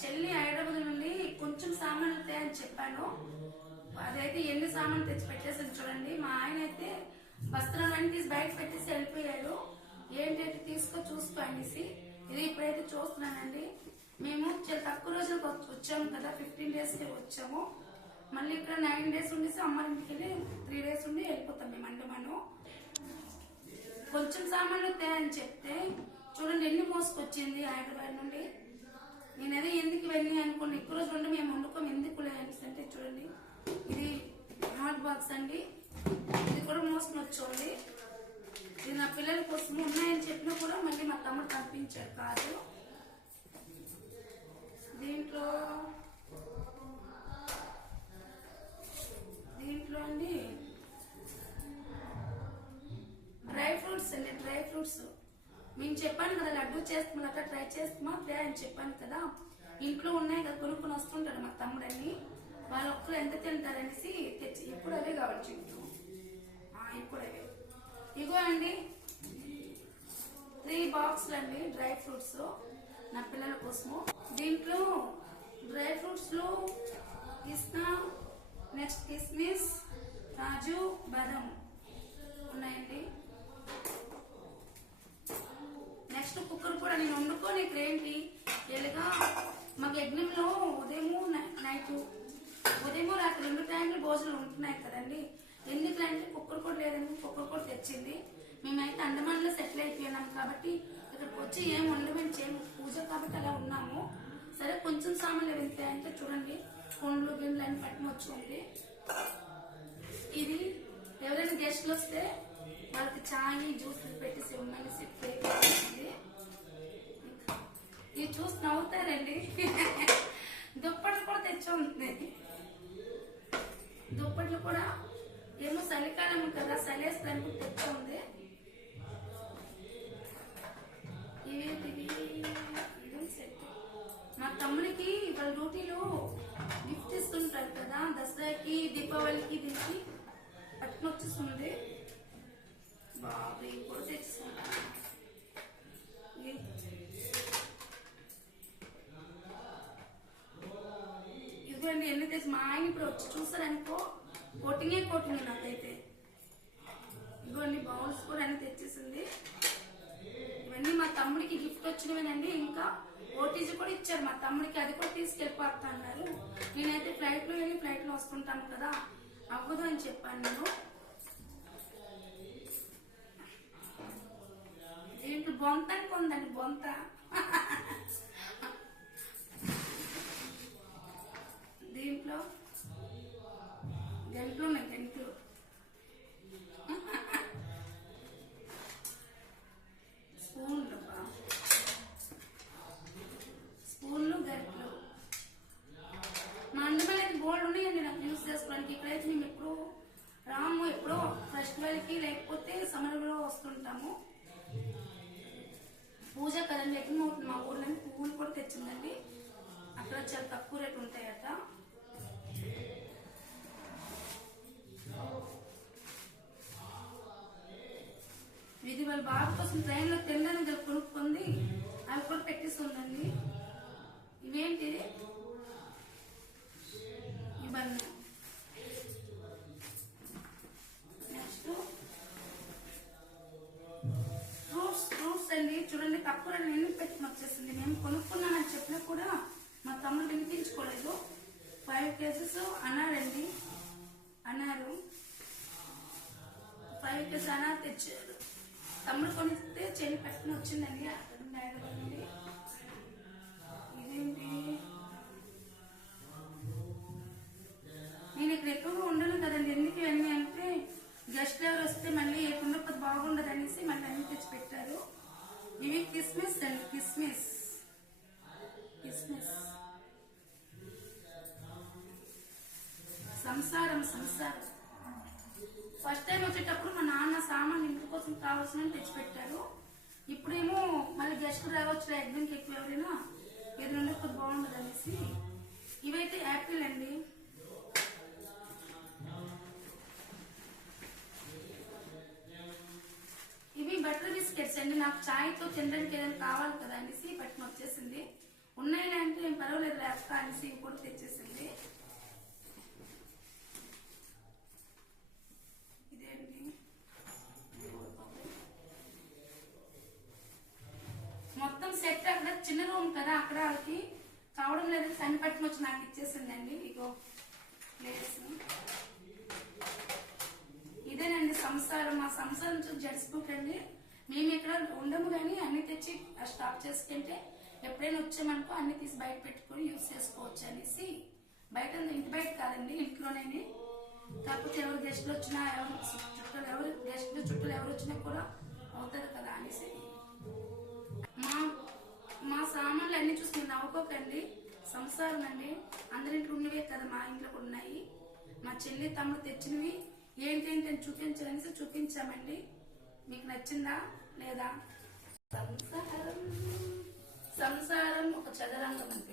చెల్లి హైదరాబాద్ నుండి కొంచెం సామాన్లు తేయని చెప్పాను. అదైతే ఎన్ని సామాన్లు తెచ్చి పెట్టేసింది చూడండి. మా ఆయన అయితే వస్త్రాలన్నీ తీసి బయట పెట్టేసి వెళ్ళిపోయాడు. ఏంటైతే తీసుకో చూసుకో అనేసి ఇది ఇప్పుడైతే చూస్తున్నానండి. మేము తక్కువ రోజులకు వచ్చాము కదా ఫిఫ్టీన్ డేస్కి వచ్చాము. మళ్ళీ ఇక్కడ నైన్ డేస్ ఉండేసి అమ్మ వెళ్ళి త్రీ డేస్ ఉండి వెళ్ళిపోతాం మేము అండమాను కొంచెం సామాన్లు తేయని చెప్తే చూడండి ఎన్ని మోసుకొచ్చింది హైదరాబాద్ నుండి. నేను అదే ఎందుకు ఇవన్నీ అనుకోండి ఎక్కువ రోజులు ఉండి మేము వండుకోము. ఎందుకు అంటే చూడండి. ఇది హాట్ బాక్స్ అండి. ఇది కూడా మోసం వచ్చోండి ఇది నా పిల్లల కోసం ఉన్నాయని చెప్పినా కూడా మళ్ళీ మా తమ్ముడు పంపించాడు కాదు. లడ్డు చేస్తాం ట్రై చేస్తున్నా ట్రై అని చెప్పాను కదా. ఇంట్లో ఉన్నాయి కదా కొనుక్కొని వస్తుంటాడు మా తమ్ముడని. వాళ్ళ ఒక్కరు ఎంత తింటారనేసి తెచ్చి ఇప్పుడు అవే కావచ్చు ఇప్పుడు అవే. ఇగో అండి త్రీ బాక్స్లు అండి డ్రై ఫ్రూట్స్ నా పిల్లల కోసము. దీంట్లో డ్రై ఫ్రూట్స్లో కిస్నా నెక్స్ట్ కిస్మిస్ కాజు బాదం ఉన్నాయండి నెక్స్ట్ కుక్కర్ కూడా నేను వండుకొని ఇక్కడ ఏంటి ఎలాగా మాకు యజ్ఞంలో ఉదయము నై- నైట్ ఉదయము రాత్రి భోజనం ఉంటున్నాయి కదండి. ఎందుకంటే కుక్కలు కూడా లేదండి కుక్కర్ కూడా తెచ్చింది. మేమైతే అండమాన్లో సెటిల్ అయిపోయినాం కాబట్టి ఇక్కడికి వచ్చి ఏం వండమని చేయము పూజ కాబట్టి అలా ఉన్నాము. సరే కొంచెం సామాన్లు వెళ్తాయి చూడండి. కొండ్లు గిన్నెలు అని పట్టుకుని వచ్చి ఇది ఎవరైనా గెస్ట్లు వస్తే వాళ్ళకి చాయ్ జ్యూస్ పెట్టేసి ఇవ్వమనేసి చెప్పి పెట్టేసింది. ఇది చూసి నవ్వుతారండి దుప్పట్లు కూడా తెచ్చుంది దుప్పట్లు కూడా ఏమో చలికాలం కదా చలేస్తానికి తెచ్చుంది ఇవేంటివి సెట్? మా తమ్ముడికి వాళ్ళ డ్యూటీలో గిఫ్ట్ ఇస్తుంటారు కదా దసరాకి దీపావళికి దీనికి పట్టుకుని బాబు ఇవి కూడా చూడండి ఎన్ని తెచ్చి మా ఆయన ఇప్పుడు వచ్చి చూసారనుకో కోటింగే కోటింగ్ నాకైతే. ఇదిగోండి బౌల్స్ కూడా అన్ని తెచ్చేసింది. ఇవన్నీ మా తమ్ముడికి గిఫ్ట్ వచ్చినవేనండి. ఇంకా ఓటీజీ కూడా ఇచ్చారు మా తమ్ముడికి అది కూడా తీసుకెళ్ళిపోతా అన్నారు. నేనైతే ఫ్లైట్లో వెళ్ళి ఫ్లైట్లో వస్తుంటాను కదా అవ్వదు అని చెప్పాను నేను. దీంట్లో బొంత అనుకుందండి బొంత. అందమైన గోల్డ్ ఉన్నాయండి నాకు యూస్ చేసుకోవడానికి. ఇక్కడైతే మేము ఎప్పుడు రాము ఎప్పుడో ఫెస్టివల్కి లేకపోతే సమ్మర్లో వస్తుంటాము. పూజ కదండి ఎక్కువ మా ఊర్లో పువ్వులు కూడా తెచ్చిందండి. అక్కడ చాలా తక్కువ రేటు ఉంటాయట. ఇది వాళ్ళ బాబు కోసం ట్రైన్లో తినడానికి కొనుక్కుంది. అవి కూడా పెట్టిస్తుందండి ఇవేంటిది? ఇవన్నీ నెక్స్ట్ ఫ్రూట్స్ ఫ్రూట్స్ అండి. చూడండి తక్కువ నేను పెట్టుకుని వచ్చేసింది. మేము కొనుక్కున్నానని చెప్పినా కూడా మా తమ్ముడు వినిపించుకోలేదు. ఫైవ్ కేజెస్ అన్నారండి అన్నారు ఫైవ్ కేజెస్ అన్నారు తెచ్చారు. తమ్ముడు కొనిస్తే చెల్లి పెట్టుకుని వచ్చిందండి. అక్కడ అండ్ కిస్మిస్ కిస్మిస్ సంసారం సంసారం. ఫస్ట్ టైం వచ్చేటప్పుడు మా నాన్న సామాన్ ఇంటి కోసం కావాల్సిన తెచ్చిపెట్టారు. ఇప్పుడేమో మళ్ళీ గెస్ట్ రావచ్చు ఎగ్జామ్కి ఎక్కువ ఎవరైనా. ఏది నుండి కొద్ది బాగుండదు అనేసి ఇవైతే యాపిల్ అండి. బిస్కెట్స్ అండి నాకు చాయ్తో తినడానికి ఏదైనా కావాలి కదా అనేసి పట్టుకుని వచ్చేసింది ఉన్నాయిలే అంటే ఏం పర్వాలేదు అక్క అనేసి ఇంకోటి తెచ్చేసింది. ఇదేంటి? మొత్తం సెట్ అక్కడ చిన్న రూమ్ కదా అక్కడ వాళ్ళకి కావడం లేదు సన్ని పట్టుకుని వచ్చి నాకు ఇచ్చేసిందండి. ఇగో ప్లేస్ ఇదేనండి సంసారం. మా సంసారం చూసి జడిసిపోకండి మేము ఇక్కడ ఉండము కానీ అన్ని తెచ్చి స్టాప్ చేసుకుంటే ఎప్పుడైనా వచ్చామనుకో అన్ని తీసి బయట పెట్టుకొని యూజ్ చేసుకోవచ్చు అనేసి. బయట ఇంటి బయట కాదండి ఇంట్లోనే కాకపోతే ఎవరు గెస్ట్లు వచ్చినా ఎవరు చుట్టాలు ఎవరు గెస్ట్లు చుట్టాలు ఎవరు వచ్చినా కూడా అవుతుంది కదా అనేసి. మా మా సామాన్లు అన్ని చూసి నవ్వుకోకండి. సంసారం అండి. అందరింట్లో ఉన్నవే కదా మా ఇంట్లో కూడా ఉన్నాయి. మా చెల్లి తమ్ముడు తెచ్చినవి ఏంటేంటి అని చూపించాలనేసి చూపించామండి. మీకు నచ్చిందా లేదా? సంసారం. సంసారం ఒక చదరంగం అని